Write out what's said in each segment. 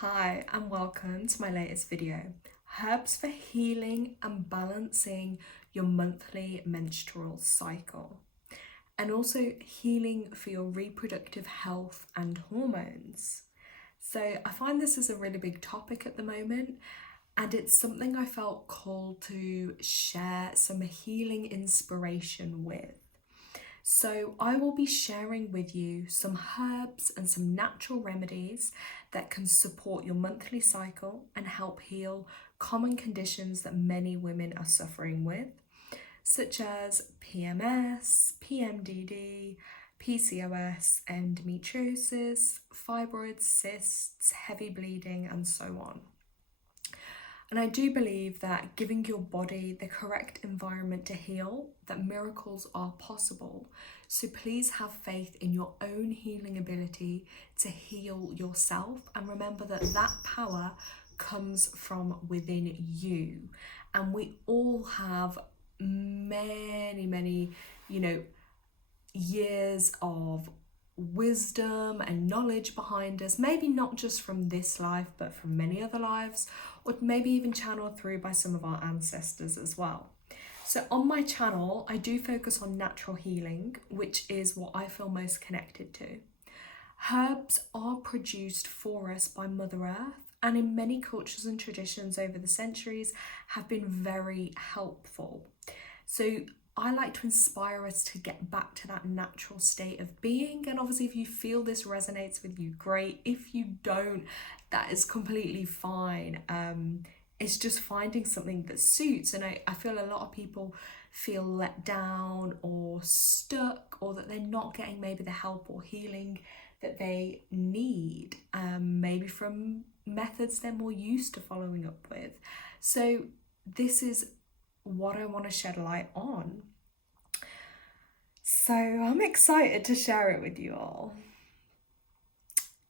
Hi and welcome to my latest video, Herbs for Healing and Balancing Your Monthly Menstrual Cycle, and also healing for your reproductive health and hormones. So I find this is a really big topic at the moment, and it's something I felt called to share some healing inspiration with. So I will be sharing with you some herbs and some natural remedies that can support your monthly cycle and help heal common conditions that many women are suffering with, such as PMS, PMDD, PCOS, endometriosis, fibroids, cysts, heavy bleeding, and so on. And I do believe that giving your body the correct environment to heal, that miracles are possible. So please have faith in your own healing ability to heal yourself. And remember that that power comes from within you. And we all have many, years of wisdom and knowledge behind us, maybe not just from this life, but from many other lives, or maybe even channeled through by some of our ancestors as well. So on my channel, I do focus on natural healing, which is what I feel most connected to. Herbs are produced for us by Mother Earth, and in many cultures and traditions over the centuries have been very helpful. So I like to inspire us to get back to that natural state of being. And obviously, if you feel this resonates with you, great. If you don't, that is completely fine. It's just finding something that suits. And I feel a lot of people feel let down or stuck, or that they're not getting maybe the help or healing that they need, maybe from methods they're more used to following up with. So this is what I want to shed light on. So I'm excited to share it with you all.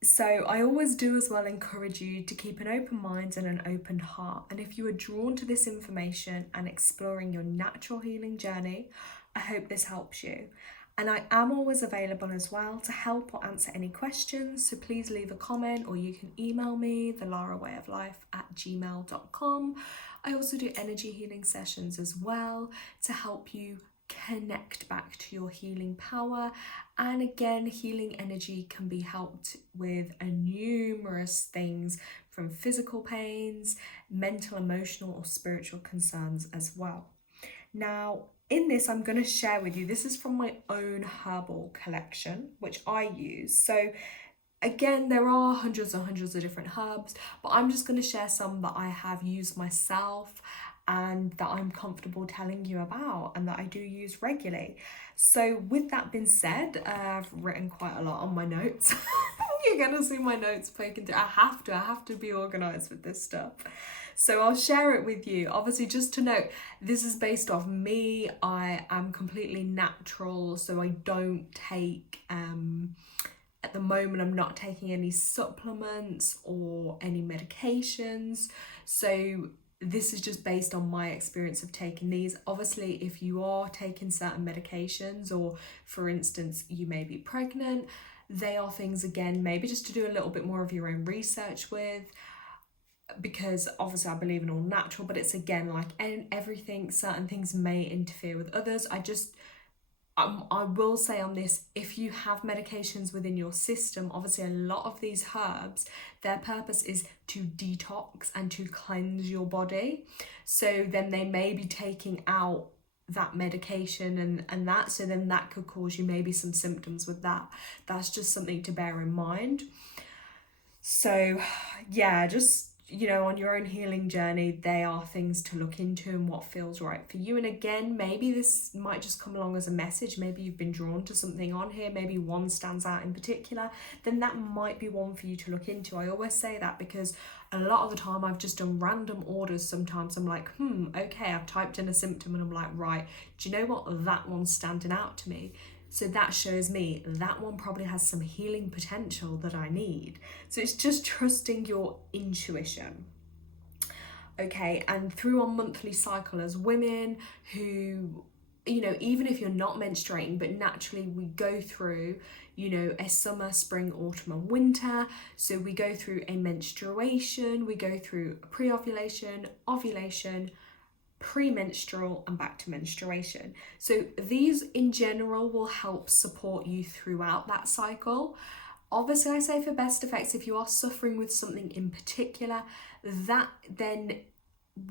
So I always do as well encourage you to keep an open mind and an open heart. And if you are drawn to this information and exploring your natural healing journey, I hope this helps you. And I am always available as well to help or answer any questions. So please leave a comment, or you can email me, thelarawayoflife@gmail.com. I also do energy healing sessions as well to help you connect back to your healing power. And again, healing energy can be helped with numerous things, from physical pains, mental, emotional, or spiritual concerns as well. Now, in this, I'm going to share with you, this is from my own herbal collection, which I use. So again, there are hundreds and hundreds of different herbs, but I'm just going to share some that I have used myself and that I'm comfortable telling you about and that I do use regularly. So with that being said, I've written quite a lot on my notes. You're going to see my notes poking through. I have to be organized with this stuff. So I'll share it with you. Obviously, just to note, this is based off me. I am completely natural, so I don't take, at the moment, I'm not taking any supplements or any medications. So this is just based on my experience of taking these. Obviously, if you are taking certain medications, or for instance, you may be pregnant, they are things, again, maybe just to do a little bit more of your own research with, because obviously I believe in all natural, but it's again like everything, certain things may interfere with others. I will say on this, if you have medications within your system, obviously a lot of these herbs, their purpose is to detox and to cleanse your body. So then they may be taking out that medication and that, so then that could cause you maybe some symptoms with that. That's just something to bear in mind. So yeah, just, on your own healing journey, they are things to look into and what feels right for you. And again, maybe this might just come along as a message. Maybe you've been drawn to something on here, maybe one stands out in particular, then that might be one for you to look into. I always say that because a lot of the time I've just done random orders. Sometimes I'm like, okay, I've typed in a symptom and I'm like, right, do you know what? That one's standing out to me. So that shows me that one probably has some healing potential that I need. So it's just trusting your intuition. Okay, and through our monthly cycle as women who you know, even if you're not menstruating, but naturally we go through, you know, a summer, spring, autumn and winter. So we go through a menstruation, we go through pre-ovulation, ovulation, premenstrual and back to menstruation. So these in general will help support you throughout that cycle. Obviously, I say for best effects, if you are suffering with something in particular, that then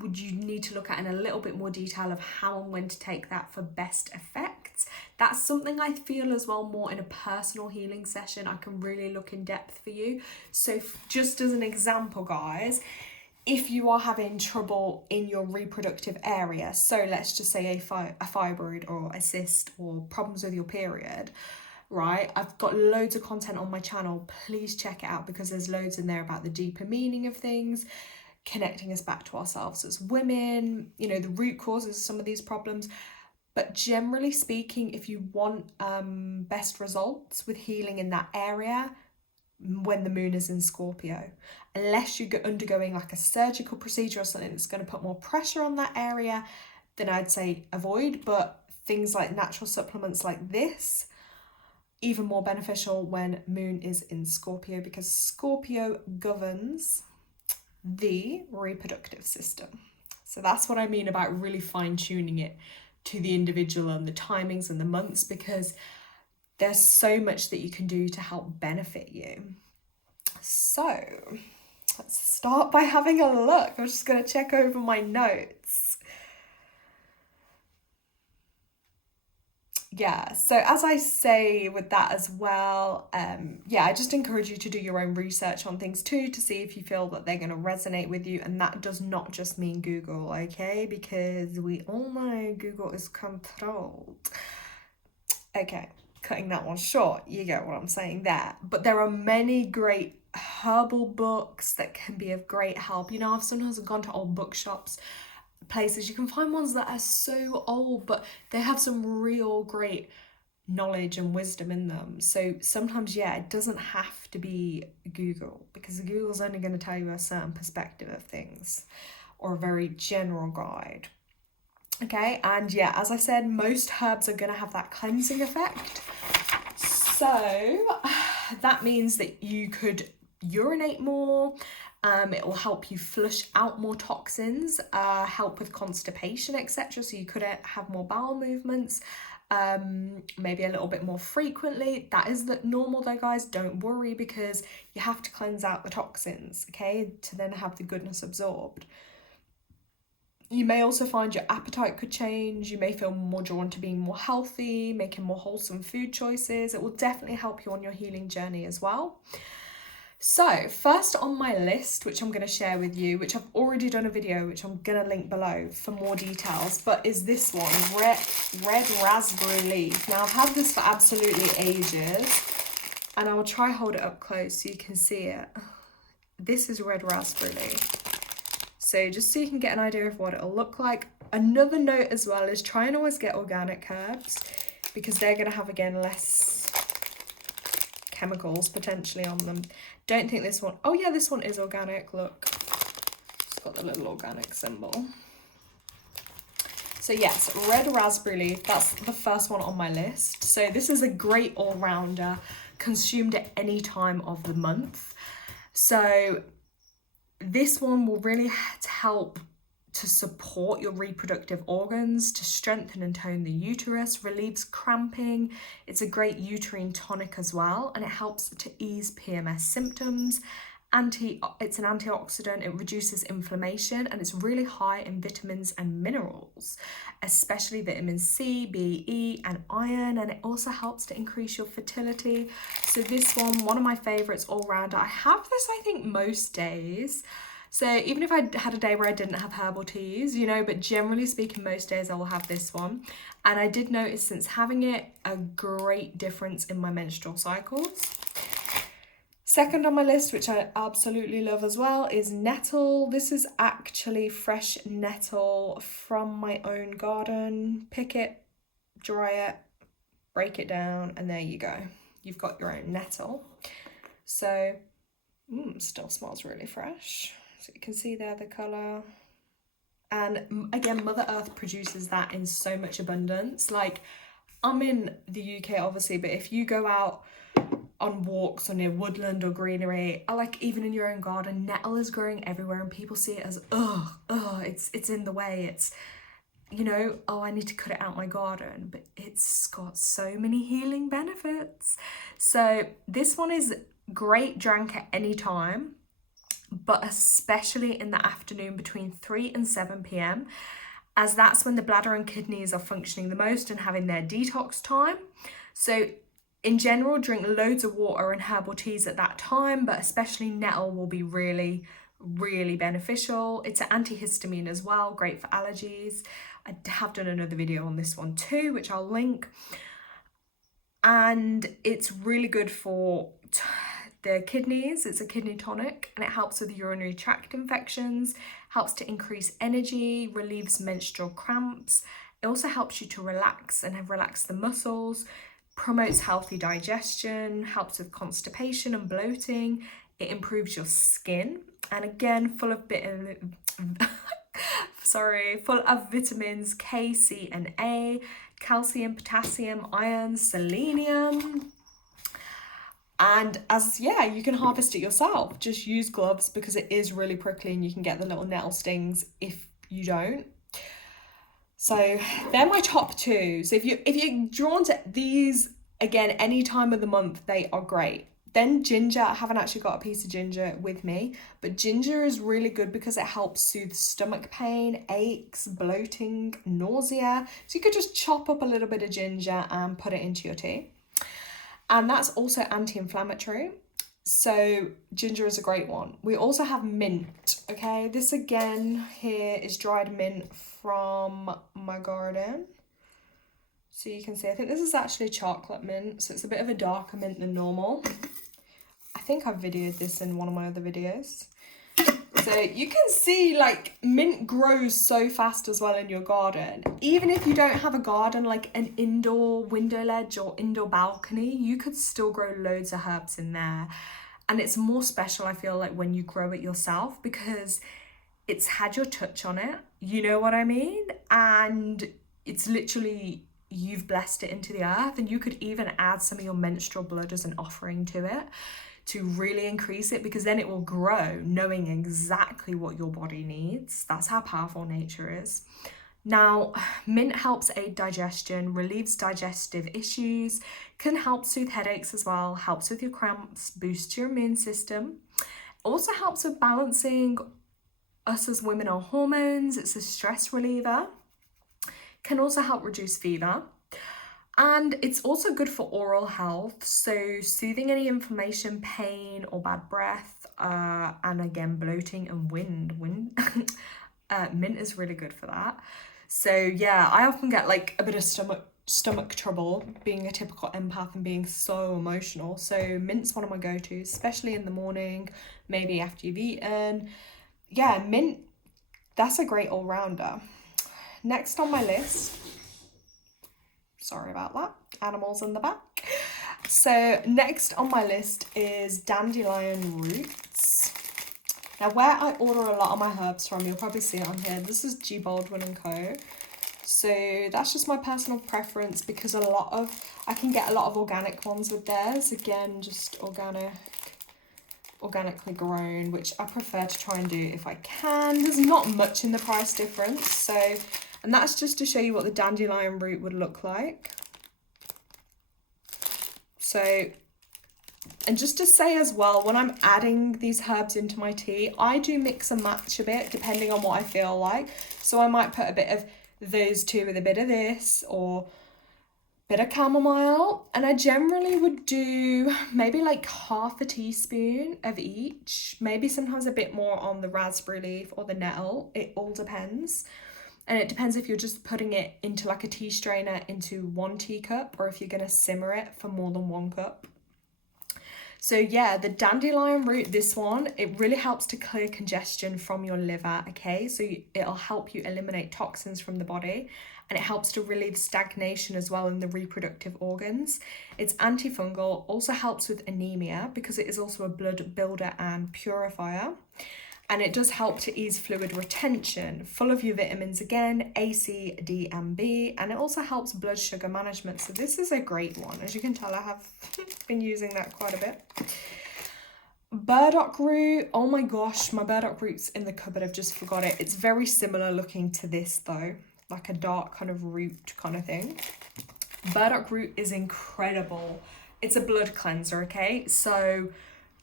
would you need to look at in a little bit more detail of how and when to take that for best effects. That's something I feel as well more in a personal healing session. I can really look in depth for you. So just as an example, guys, if you are having trouble in your reproductive area, so let's just say a fibroid or a cyst or problems with your period, right? I've got loads of content on my channel. Please check it out because there's loads in there about the deeper meaning of things, connecting us back to ourselves as women, you know, the root causes of some of these problems. But generally speaking, if you want best results with healing in that area, when the moon is in Scorpio, unless you're undergoing like a surgical procedure or something that's going to put more pressure on that area, then I'd say avoid. But things like natural supplements like this, even more beneficial when moon is in Scorpio, because Scorpio governs the reproductive system. So that's what I mean about really fine-tuning it to the individual and the timings and the months, because there's so much that you can do to help benefit you. So let's start by having a look. I'm just going to check over my notes. Yeah, so as I say with that as well, I just encourage you to do your own research on things too, to see if you feel that they're going to resonate with you. And that does not just mean Google, okay? Because we all know Google is controlled. Okay, cutting that one short, you get what I'm saying there. But there are many great herbal books that can be of great help. You know, I've sometimes gone to old bookshops, places, you can find ones that are so old, but they have some real great knowledge and wisdom in them. So sometimes, yeah, it doesn't have to be Google, because Google's only going to tell you a certain perspective of things or a very general guide. Okay, and yeah, as I said, most herbs are going to have that cleansing effect. So that means that you could urinate more. It will help you flush out more toxins, help with constipation, etc. So you could have more bowel movements, maybe a little bit more frequently. That is normal though, guys. Don't worry, because you have to cleanse out the toxins, okay, to then have the goodness absorbed. You may also find your appetite could change. You may feel more drawn to being more healthy, making more wholesome food choices. It will definitely help you on your healing journey as well. So first on my list, which I'm going to share with you, which I've already done a video, which I'm going to link below for more details, but is this one, red raspberry leaf. Now I've had this for absolutely ages, and I will try hold it up close so you can see it. This is red raspberry leaf. So just so you can get an idea of what it'll look like. Another note as well is try and always get organic herbs, because they're going to have, again, less chemicals potentially on them. Don't think this one, oh yeah, this one is organic, look. It's got the little organic symbol. So yes, red raspberry leaf, that's the first one on my list. So this is a great all-rounder, consumed at any time of the month. So this one will really help to support your reproductive organs, to strengthen and tone the uterus, relieves cramping. It's a great uterine tonic as well, and it helps to ease PMS symptoms. It's an antioxidant, it reduces inflammation, and it's really high in vitamins and minerals, especially vitamin C, B, E, and iron, and it also helps to increase your fertility. So this one of my favorites all round. I have this, I think, most days. So even if I had a day where I didn't have herbal teas, you know, but generally speaking, most days I will have this one. And I did notice since having it, a great difference in my menstrual cycles. Second on my list, which I absolutely love as well, is nettle. This is actually fresh nettle from my own garden. Pick it, dry it, break it down, and there you go. You've got your own nettle. So, still smells really fresh. So you can see there the colour. And again, Mother Earth produces that in so much abundance. Like, I'm in the UK obviously, but if you go out on walks or near woodland or greenery, or like even in your own garden, nettle is growing everywhere and people see it as it's in the way, it's, you know, oh, I need to cut it out my garden, but it's got so many healing benefits. So this one is great drank at any time, but especially in the afternoon between 3 and 7 p.m, as that's when the bladder and kidneys are functioning the most and having their detox time. So in general, drink loads of water and herbal teas at that time, but especially nettle will be really, really beneficial. It's an antihistamine as well, great for allergies. I have done another video on this one too, which I'll link. And it's really good for the kidneys. It's a kidney tonic and it helps with urinary tract infections, helps to increase energy, relieves menstrual cramps. It also helps you to relax and relax the muscles, promotes healthy digestion, helps with constipation and bloating. It improves your skin, and again, full of vitamins K, C, and A, calcium, potassium, iron, selenium. And you can harvest it yourself. Just use gloves because it is really prickly and you can get the little nettle stings if you don't. So they're my top two. So if you're drawn to these, again, any time of the month, they are great. Then ginger, I haven't actually got a piece of ginger with me, but ginger is really good because it helps soothe stomach pain, aches, bloating, nausea. So you could just chop up a little bit of ginger and put it into your tea. And that's also anti-inflammatory. So ginger is a great one. We also have mint, okay? This again here is dried mint from my garden. So you can see, I think this is actually chocolate mint. So it's a bit of a darker mint than normal. I think I've videoed this in one of my other videos. So you can see like mint grows so fast as well in your garden. Even if you don't have a garden, like an indoor window ledge or indoor balcony, you could still grow loads of herbs in there. And it's more special, I feel like, when you grow it yourself because it's had your touch on it. You know what I mean? And it's literally, you've blessed it into the earth, and you could even add some of your menstrual blood as an offering to it to really increase it, because then it will grow knowing exactly what your body needs. That's how powerful nature is. Now, mint helps aid digestion, relieves digestive issues, can help soothe headaches as well, helps with your cramps, boosts your immune system. Also helps with balancing us as women, our hormones. It's a stress reliever. Can also help reduce fever. And it's also good for oral health, so soothing any inflammation, pain, or bad breath, and again, bloating and wind. Mint is really good for that. So yeah, I often get like a bit of stomach trouble being a typical empath and being so emotional. So mint's one of my go-tos, especially in the morning, maybe after you've eaten. Yeah, mint, that's a great all-rounder. Next on my list, sorry about that, animals in the back. So next on my list is dandelion roots. Now, where I order a lot of my herbs from, you'll probably see it on here. This is G. Baldwin & Co. So that's just my personal preference because I can get a lot of organic ones with theirs. Again, just organically grown, which I prefer to try and do if I can. There's not much in the price difference. So, and that's just to show you what the dandelion root would look like. So, and just to say as well, when I'm adding these herbs into my tea, I do mix and match a bit depending on what I feel like. So I might put a bit of those two with a bit of this, or a bit of chamomile. And I generally would do maybe like half a teaspoon of each, maybe sometimes a bit more on the raspberry leaf or the nettle. It all depends. And it depends if you're just putting it into like a tea strainer into 1 teacup, or if you're going to simmer it for more than 1 cup. So yeah, the dandelion root, this one, it really helps to clear congestion from your liver, okay? So it'll help you eliminate toxins from the body, and it helps to relieve stagnation as well in the reproductive organs. It's antifungal, also helps with anemia because it is also a blood builder and purifier. And it does help to ease fluid retention, full of your vitamins again, A, C, D, and B, and it also helps blood sugar management. So this is a great one. As you can tell, I have been using that quite a bit. Burdock root, oh my gosh, my burdock root's in the cupboard, I've just forgot it. It's very similar looking to this though, like a dark kind of root kind of thing. Burdock root is incredible. It's a blood cleanser, okay? So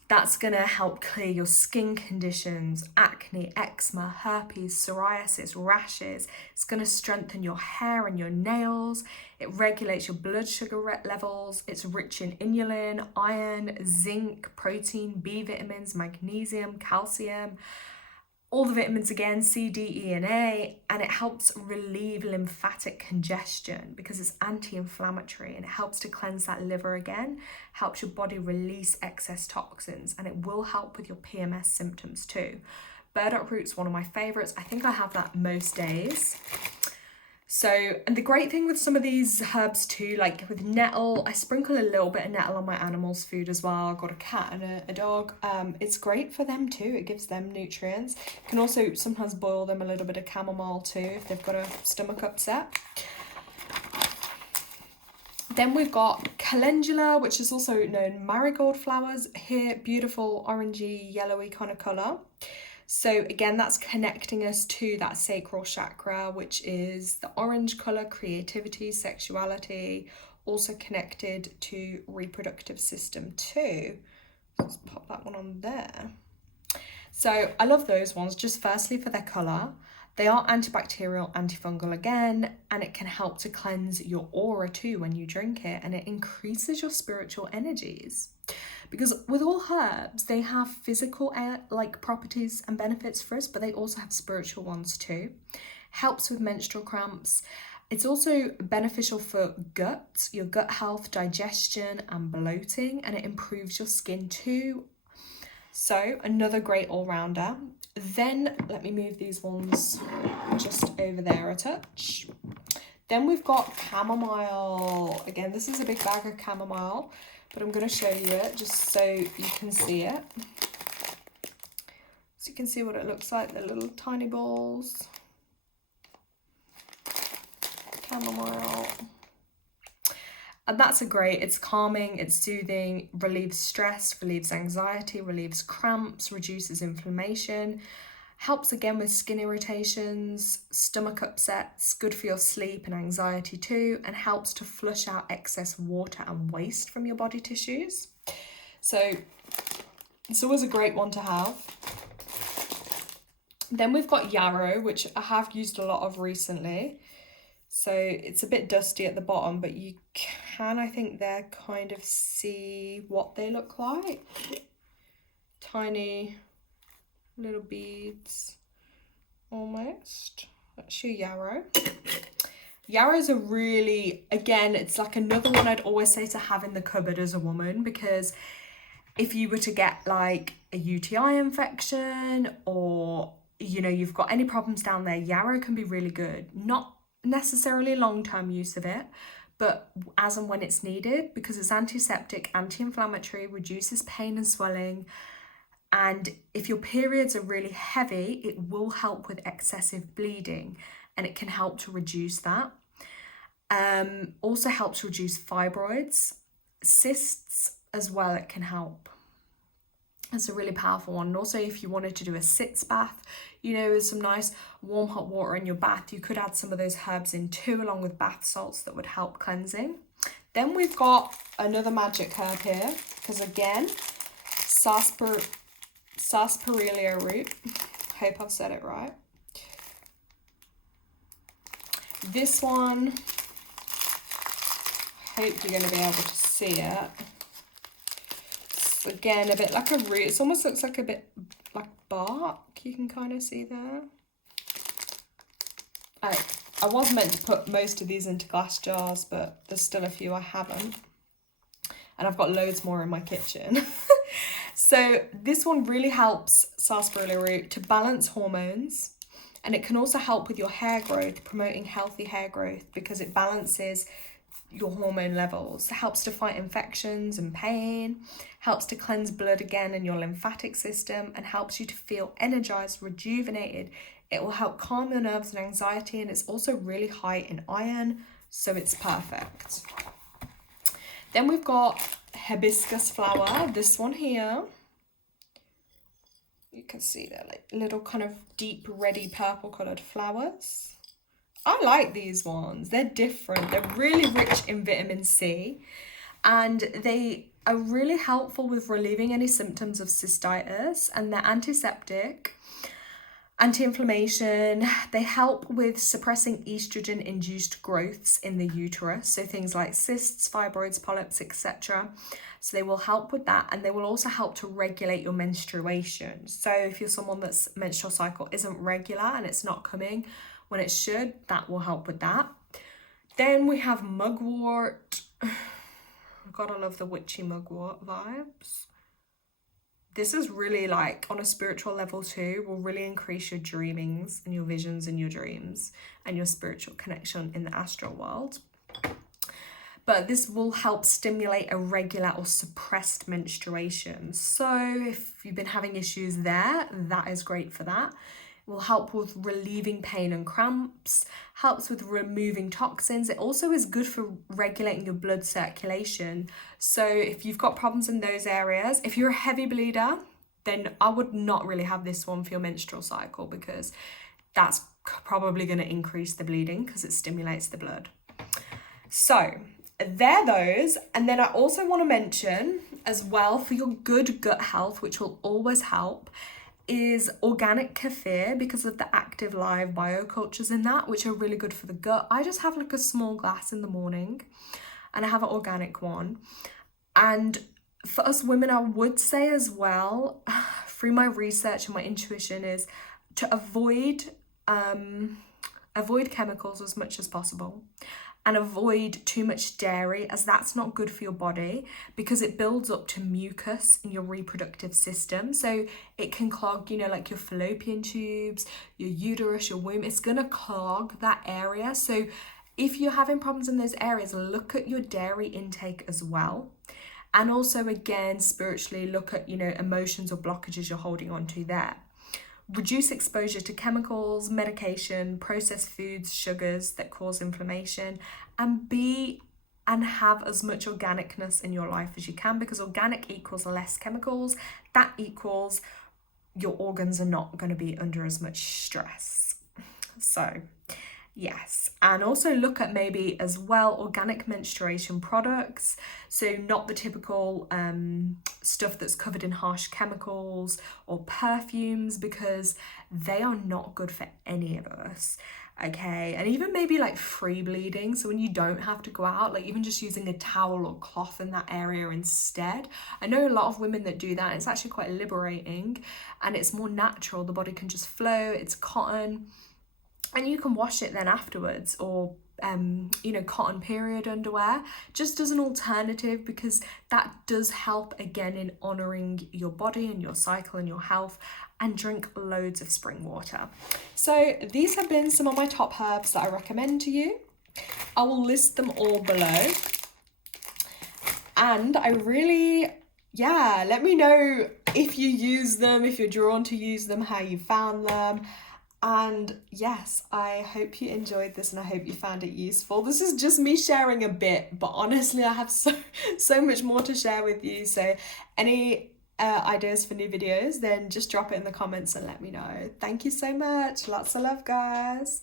that's going to help clear your skin conditions, acne, eczema, herpes, psoriasis, rashes. It's going to strengthen your hair and your nails. It regulates your blood sugar levels. It's rich in inulin, iron, zinc, protein, B vitamins, magnesium, calcium, all the vitamins again, C, D, E, and A, and it helps relieve lymphatic congestion because it's anti-inflammatory, and it helps to cleanse that liver again, helps your body release excess toxins, and it will help with your PMS symptoms too. Burdock root's one of my favorites. I think I have that most days. So, and the great thing with some of these herbs too, like with nettle, I sprinkle a little bit of nettle on my animals' food as well. I've got a cat and a dog. It's great for them too. It gives them nutrients. You can also sometimes boil them a little bit of chamomile too if they've got a stomach upset. Then we've got calendula, which is also known marigold flowers. Here, beautiful orangey, yellowy kind of colour. So again, that's connecting us to that sacral chakra, which is the orange colour, creativity, sexuality, also connected to reproductive system too. Let's pop that one on there. So I love those ones, just firstly for their colour. They are antibacterial, antifungal again, and it can help to cleanse your aura too when you drink it, and it increases your spiritual energies. Because with all herbs, they have physical like properties and benefits for us, but they also have spiritual ones too. Helps with menstrual cramps. It's also beneficial for gut, your gut health, digestion and bloating, and it improves your skin too. So another great all-rounder. Then let me move these ones just over there a touch. Then we've got chamomile. Again, this is a big bag of chamomile, but I'm going to show you it just so you can see it. So you can see what it looks like, the little tiny balls. Chamomile. And that's it's calming, it's soothing, relieves stress, relieves anxiety, relieves cramps, reduces inflammation, helps again with skin irritations, stomach upsets, good for your sleep and anxiety too, and helps to flush out excess water and waste from your body tissues. So it's always a great one to have. Then we've got yarrow, which I have used a lot of recently. So it's a bit dusty at the bottom, but you can, I think there, kind of see what they look like. Tiny little beads, almost. That's your yarrow. Yarrows are really, again, it's like another one I'd always say to have in the cupboard as a woman, because if you were to get like a UTI infection or, you know, you've got any problems down there, yarrow can be really good. Not necessarily long-term use of it, but as and when it's needed, because it's antiseptic, anti-inflammatory, reduces pain and swelling, and if your periods are really heavy, it will help with excessive bleeding, and it can help to reduce that. Also helps reduce fibroids, cysts as well, it can help. It's a really powerful one. And also if you wanted to do a sitz bath, you know, with some nice warm hot water in your bath, you could add some of those herbs in too, along with bath salts that would help cleansing. Then we've got another magic herb here, because again, sarsaparilla root. Hope I've said it right. This one, hope you're going to be able to see it. It's again a bit like a root. It almost looks like a bit like bark. You can kind of see there. I was meant to put most of these into glass jars, but there's still a few I haven't. And I've got loads more in my kitchen. So this one really helps, sarsaparilla root, to balance hormones. And it can also help with your hair growth, promoting healthy hair growth, because it balances your hormone levels, helps to fight infections and pain, helps to cleanse blood again in your lymphatic system, and helps you to feel energized, rejuvenated. It will help calm your nerves and anxiety, and it's also really high in iron, so it's perfect. Then we've got hibiscus flower, this one here. You can see they're like little kind of deep reddy purple coloured flowers. I like these ones. They're different. They're really rich in vitamin C, and they are really helpful with relieving any symptoms of cystitis, and they're antiseptic, anti-inflammation. They help with suppressing estrogen-induced growths in the uterus, so things like cysts, fibroids, polyps, etc. So they will help with that, and they will also help to regulate your menstruation. So if you're someone that's menstrual cycle isn't regular and it's not coming when it should, that will help with that. Then we have mugwort. God, I love the witchy mugwort vibes. This is really like on a spiritual level too, will really increase your dreamings and your visions and your dreams and your spiritual connection in the astral world. But this will help stimulate a regular or suppressed menstruation. So if you've been having issues there, that is great for that. It will help with relieving pain and cramps, helps with removing toxins. It also is good for regulating your blood circulation. So if you've got problems in those areas, if you're a heavy bleeder, then I would not really have this one for your menstrual cycle, because that's probably going to increase the bleeding because it stimulates the blood. So they're those. And then I also want to mention as well, for your good gut health, which will always help, is organic kefir, because of the active live biocultures in that, which are really good for the gut. I just have like a small glass in the morning, and I have an organic one. And for us women, I would say as well, through my research and my intuition, is to avoid chemicals as much as possible, and avoid too much dairy, as that's not good for your body, because it builds up to mucus in your reproductive system. So it can clog, you know, like your fallopian tubes, your uterus, your womb. It's gonna clog that area. So if you're having problems in those areas, look at your dairy intake as well. And also, again, spiritually, look at, you know, emotions or blockages you're holding on to there. Reduce exposure to chemicals, medication, processed foods, sugars that cause inflammation, and have as much organicness in your life as you can, because organic equals less chemicals. That equals your organs are not going to be under as much stress. So yes, and also look at maybe as well organic menstruation products, so not the typical stuff that's covered in harsh chemicals or perfumes, because they are not good for any of us. Okay, and even maybe like free bleeding, so when you don't have to go out, like even just using a towel or cloth in that area instead. I know a lot of women that do that, and it's actually quite liberating, and it's more natural. The body can just flow, it's cotton, and you can wash it then afterwards, or you know, cotton period underwear, just as an alternative, because that does help again in honoring your body and your cycle and your health. And drink loads of spring water. So these have been some of my top herbs that I recommend to you. I will list them all below, and I really, yeah, let me know if you use them, if you're drawn to use them, how you found them. And yes, I hope you enjoyed this, and I hope you found it useful. This is just me sharing a bit, but honestly, I have so much more to share with you. So any ideas for new videos, then just drop it in the comments and let me know. Thank you so much. Lots of love, guys.